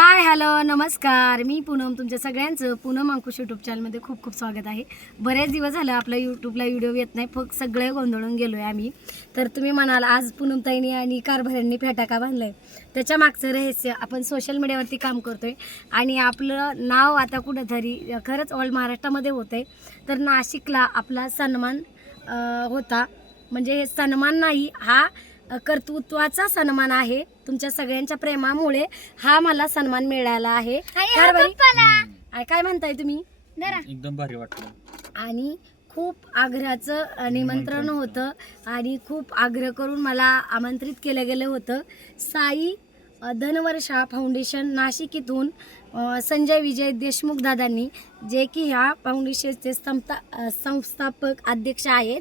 Hi hello नमस्कार. मी पूनम, तुमच्या सगळ्यांचं पूनम अंकुश यूट्यूब चॅनलमध्ये खूप खूप स्वागत आहे. बरेच दिवस झालं आपल्या यूट्यूबला व्हिडिओ येत नाही, फक्त सगळे गोंधळून गेलो आहे आम्ही. तर तुम्ही म्हणाल आज पूनमताईंनी आणि कारभाऱ्यांनी फेटाका बांधला आहे, त्याच्या मागचं रहस्य आपण सोशल मीडियावरती काम करतो आहे आणि आपलं नाव आता कुठंतरी खरंच ऑल महाराष्ट्रामध्ये होतं आहे. तर नाशिकला आपला सन्मान होता, म्हणजे हे सन्मान नाही, हा कर्तृत्वाचा सन्मान आहे. तुमच्या सगळ्यांच्या प्रेमामुळे हा मला सन्मान मिळाला आहे. काय म्हणताय तुम्ही? एकदम भारी वाटलं. आणि खूप आग्रहाचं निमंत्रण होतं आणि खूप आग्रह करून मला आमंत्रित केलं गेलं होतं. साई धनवर्षा फाउंडेशन नाशिक इथून संजय विजय देशमुख दादांनी, जे की ह्या फाउंडेशनचे संस्थापक अध्यक्ष आहेत.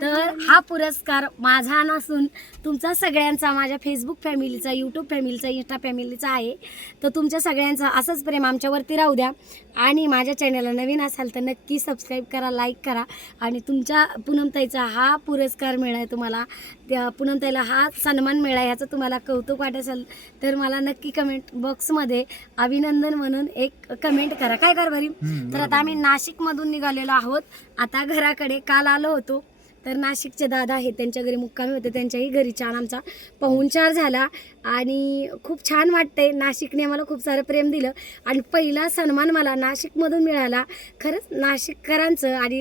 तर हा पुरस्कार माझा नसून तुमचा सगळ्यांचा, माझ्या फेसबुक फॅमिलीचा, यूट्यूब फॅमिलीचा, इंस्टा फॅमिलीचा आहे. तर तुमच्या सगळ्यांचं असंच प्रेम आमच्यावरती राहू द्या. आणि माझ्या चॅनलला नवीन असाल तर नक्की सबस्क्राईब करा, लाईक करा. आणि तुमच्या पूनमताईचा हा पुरस्कार मिळाला, तुम्हाला त्या पूनमताईला हा सन्मान मिळाला, ह्याचं तुम्हाला कौतुक वाटत असेल तर मला नक्की कमेंट बॉक्समध्ये अभिनंदन म्हणून एक कमेंट करा. काय कर बरी. तर आता आम्ही नाशिकमधून निघालेलो आहोत आता घराकडे. काल आलो होतो तर नाशिकचे दादा आहेत, त्यांच्या घरी मुक्कामी होते, त्यांच्याही घरी छान आमचा पाहुणचार झाला आणि खूप छान वाटतंय. नाशिकने मला खूप सारं प्रेम दिलं आणि पहिला सन्मान मला नाशिकमधून मिळाला. खरंच नाशिककरांचं आणि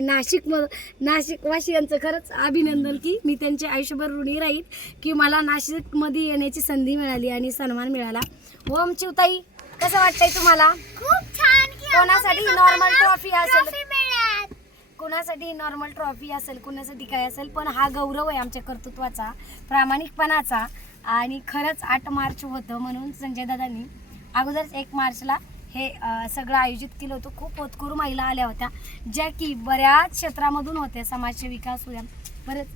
नाशिकवासियांचं खरंच अभिनंदन, की मी त्यांचे आयुष्यभर ऋणी राहील की मला नाशिकमध्ये येण्याची संधी मिळाली आणि सन्मान मिळाला. ओम चिवताई, कसं वाटतंय तुम्हाला? खूप छान. कोणासाठी नॉर्मल ट्रॉफी असेल, कोणासाठी नॉर्मल ट्रॉफी असेल, कोणासाठी काय असेल, पण हा गौरव आहे आमच्या कर्तृत्वाचा, प्रामाणिकपणाचा. आणि खरंच 8 मार्च होतं म्हणून संजय दादांनी अगोदरच 1 मार्चला हे सगळं आयोजित केलं होतं. खूप होतकरू महिला आल्या होत्या, ज्या की बऱ्याच क्षेत्रामधून होत्या. समाजसेविका असू द्या, बरेच